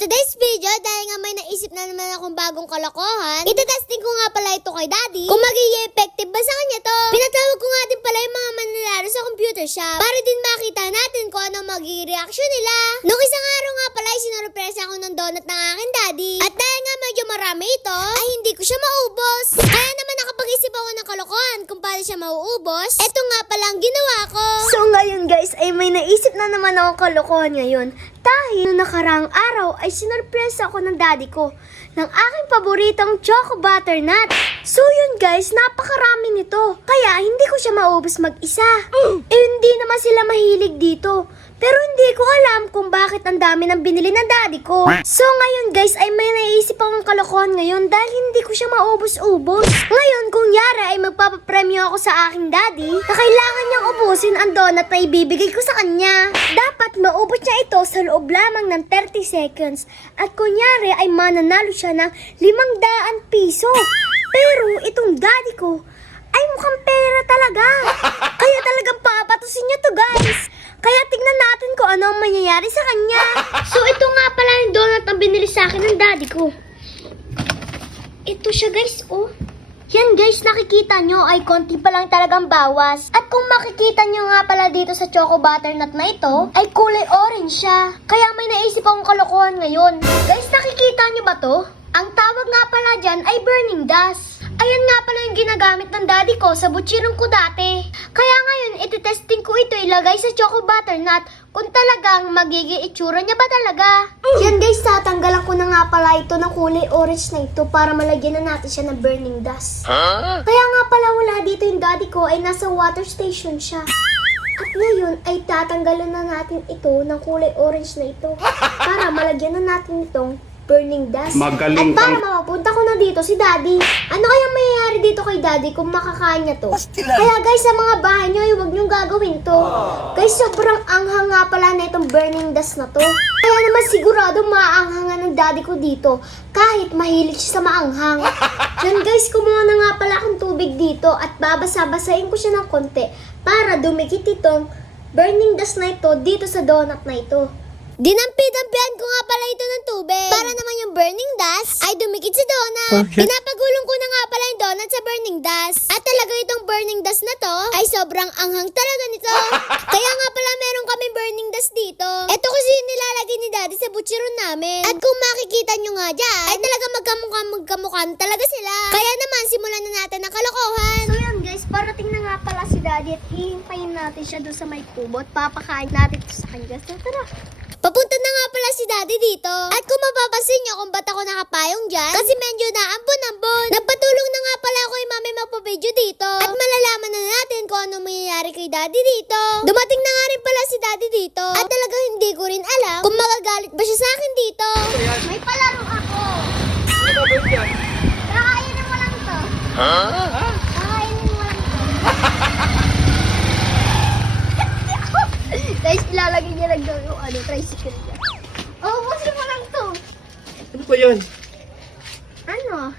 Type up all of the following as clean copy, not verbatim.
today's video, dahil nga may naisip na naman akong bagong kalokohan, itetesting ko nga pala ito kay Daddy kung magiging effective ba sa kanya to. Pinatawag ko nga din pala yung mga manlalaro sa computer shop para din makita natin kung ano magiging reaction nila. Nung isang araw nga pala, sinurpresa ako ng donut ng aking Daddy. At dahil nga medyo marami ito, ay hindi ko siya maubos. Kaya naman nakapag-isip ako ng kalokohan kung paano siya mauubos. Ito nga pala ang ginawa ko. So ngayon guys, ay may naisip na naman akong kalokohan ngayon. Dahil noong nakaraang araw ay sinurpresa ako ng daddy ko ng aking paboritong choco butternut. So yun guys, napakarami nito. Kaya hindi ko siya maubos mag-isa. Hindi naman sila mahilig dito. Pero hindi ko alam kung bakit ang dami ng binili ng daddy ko. So ngayon guys, ay may naisip akong kalokohan ngayon dahil hindi ko siya maubos-ubos. Ngayon kung yara ay magpapapremyo ako sa aking daddy na kailangan niyang ubusin ang donut na ibibigay ko sa kanya. Dapat maubos niya ito sa loob lamang ng 30 seconds. At kunyari ay mananalo siya ng 500 piso. Pero itong daddy ko ay mukhang pera talaga. Kaya talagang papatusin niya to guys. Kaya tignan natin kung ano ang mangyayari sa kanya. So ito nga pala yung donut na binili sa akin ng daddy ko. Ito siya guys, oh. Yan guys, nakikita nyo ay konti pa lang talagang bawas. At kung makikita nyo nga pala dito sa choco butternut na ito, ay kulay orange siya. Kaya may naisip akong kalokohan ngayon. Guys, nakikita nyo ba to? Ang tawag nga pala dyan ay burning dust. Ayan nga pala yung ginagamit ng daddy ko sa butchirong ko dati. Kaya ngayon, ititesting ko ito ilagay sa choco butternut kung talagang magiging itsura niya ba talaga. Yan guys, tatanggalan ko na nga pala ito ng kulay orange na ito para malagyan na natin siya ng burning dust. Kaya nga pala wala dito yung daddy ko ay nasa water station siya. At ngayon ay tatanggalan na natin ito ng kulay orange na ito para malagyan na natin itong burning dust. Magaling at para ang... mapapunta ko na dito si Daddy. Ano kaya mayayari dito kay Daddy kung makakain niya to? Kaya guys, sa mga bahay niyo ay huwag niyong gagawin to. Guys, sobrang anghang nga pala na itong burning dust na to. Kaya naman sigurado maaanghangan ng Daddy ko dito kahit mahilig siya sa maanghang. Yan guys, kumuha na nga pala akong tubig dito at babasa-basahin ko siya ng konti para dumikit itong burning dust na ito dito sa donut na ito. Dinampi-dampian ko nga pala ito ng tubig para naman yung burning dust ay dumikit sa donut. Pinapagulong ko na nga pala yung donut sa burning dust. At talaga itong burning dust na to ay sobrang anghang talaga nito. Kaya nga pala meron kaming burning dust dito. Ito kasi yung nilalagay ni Daddy sa butcheron namin. At kung makikita nyo nga dyan, ay talaga magkamukhaan talaga sila. Kaya naman simulan na natin ang kalokohan. So yan guys, parating na nga pala si Daddy at ihintayin natin siya doon sa may kubo at papakain natin ito sa kanya. So tara. Papunta na nga pala si Daddy dito. At kung mapapansin nyo kung ba't ako nakapayong dyan, kasi medyo naambon-ambon. Nagpatulong na nga pala ako kay Mami magpa-video dito. At malalaman na natin kung ano mangyayari kay Daddy dito. Dumating na nga rin pala si Daddy dito. At talagang hindi ko rin alam kung magagalit ba siya sa akin dito. May palaro ako. Kakainin mo lang to. Kakainin mo lang to. Guys, ilalagay niya lang yung tricycle niya. Ubusin mo lang to. Ano ba yan? Ano?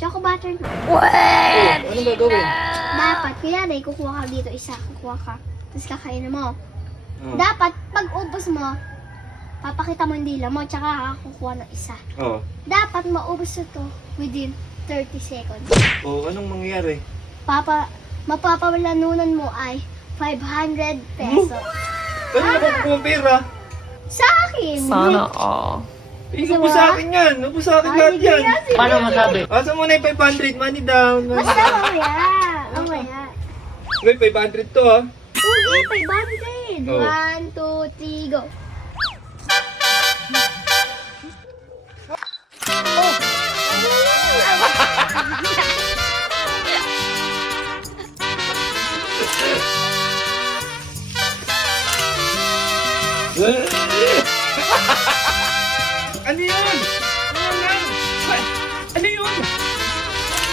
Choco butternut. Ano gagawin? Dapat, kunyari, kukuha ka dito isa, kukuha ka. Tapos kakainin mo. Oh. Dapat, pag ubos mo, papakita mo yung dila mo, tsaka kukuha ng isa. Oh. Dapat maubos ito within 30 seconds. Oh, anong mangyayari? Mapapalanunan mo ay 500 pesos. Ano nakukuha ang pera? Sa akin! Sana all. Tingnan mo sa akin yan. Ano sa akin lahat sige yan? nga, sige. Paano masabi? Asa mo na yung 500? Money down. Basta mamaya. Mamaya. Wait, 500 to ha. Okay, 500. Oh. 1, 2, 3, go. Ano yun? Ano yun?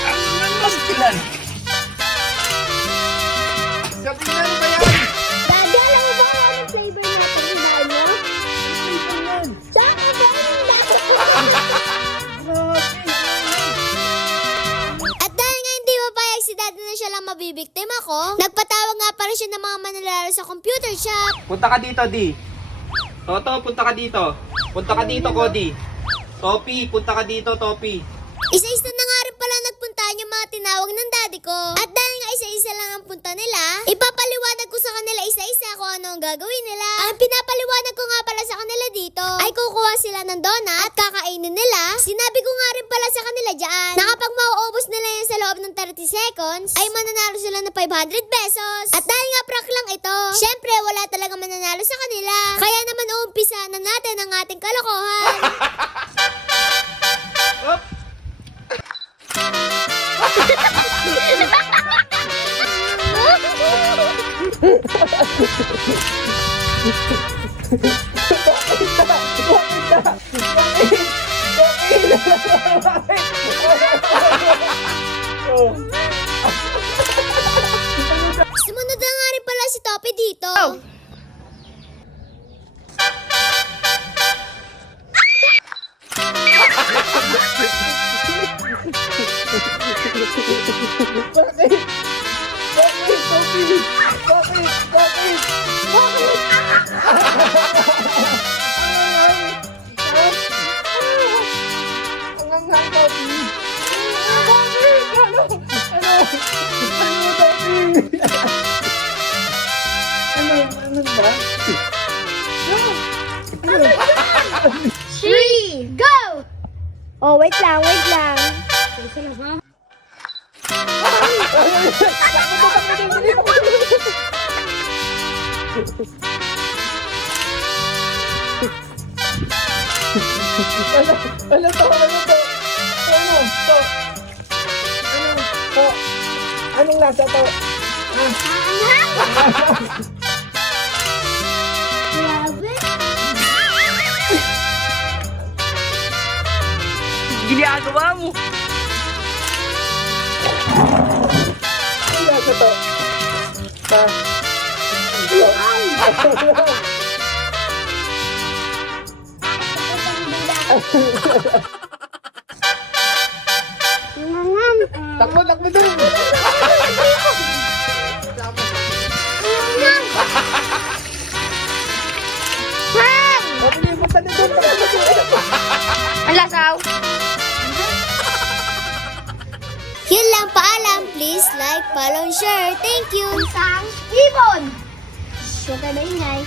Ano mas kilan? Sabi na ano ba yan? Daddy, alam mo ba kung anong flavor natin? Dahil mo? Flavor yan. Tsaka burning dust. At dahil nga hindi mapayag si Daddy na siya lang mabibiktima ko, nagpatawag nga pala siya ng mga manlalaro sa computer shop. Punta ka dito, Di. Toto, punta ka dito. Punta ka dito, Cody. Topi, punta ka dito, Topi. Isa-isa na nga rin pala nagpuntahan yung mga tinawag ng daddy ko. At dahil nga isa-isa lang ang punta nila, ipapaliwanag ko sa kanila isa-isa kung ano ang gagawin nila. Ang pinapaliwanag ko nga pala sa kanila dito ay kukuha sila ng donut at kakainin nila. Sinabi ko nga rin pala sa kanila dyan na kapag mauubos nila yan sa loob ng 30 seconds, ay mananalo sila ng 500 pesos. At dahil nga prank lang ito, syempre wala talaga mananalo sa kanila. Kaya naman uumpisa na natin ang ating kalokohan. Up! Sumunod na nga rin pala si Topi dito. Ano ba? 3, go! Oh, wait lang, wait lang. Ano to? Ano to? Ano to? Ano to? Anong lasa to? Grabe. Ginagawa mo! Anong lasa to? Takbo, takbo doon! Mabilimutan na doon! Ang lasaw. Yun lang, paalam. Please like, follow, and share. Thank you. Isang ibon. Huwag ka na ingay.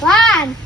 1.